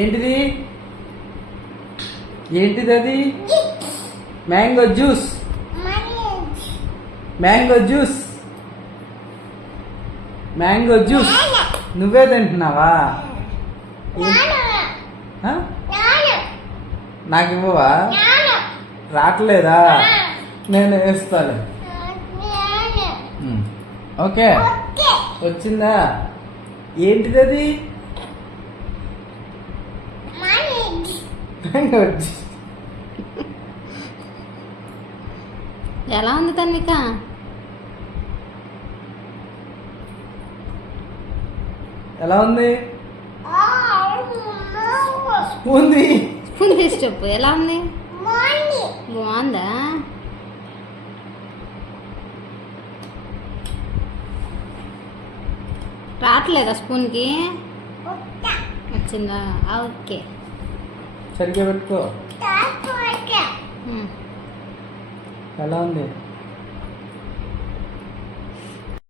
ఏంటిది ఏంటిది అది? Mango juice. Mango juice. Mango juice నువ్వే తింటున్నావా? నాకు ఇవ్వవా? రావట్లేదా? నేను వేస్తాను. ఓకే వచ్చిందా? ఏంటిది అది? ఎలా ఉంది తన్విక? ఎలా ఉంది? ఉంది. స్పూన్ తీసి చెప్పు ఎలా ఉంది? బాగుందా? రావట్లేదా స్పూన్కి? వచ్చిందా? ఓకే సరిగ్గా పెట్టుకో. ఎలా ఉంది?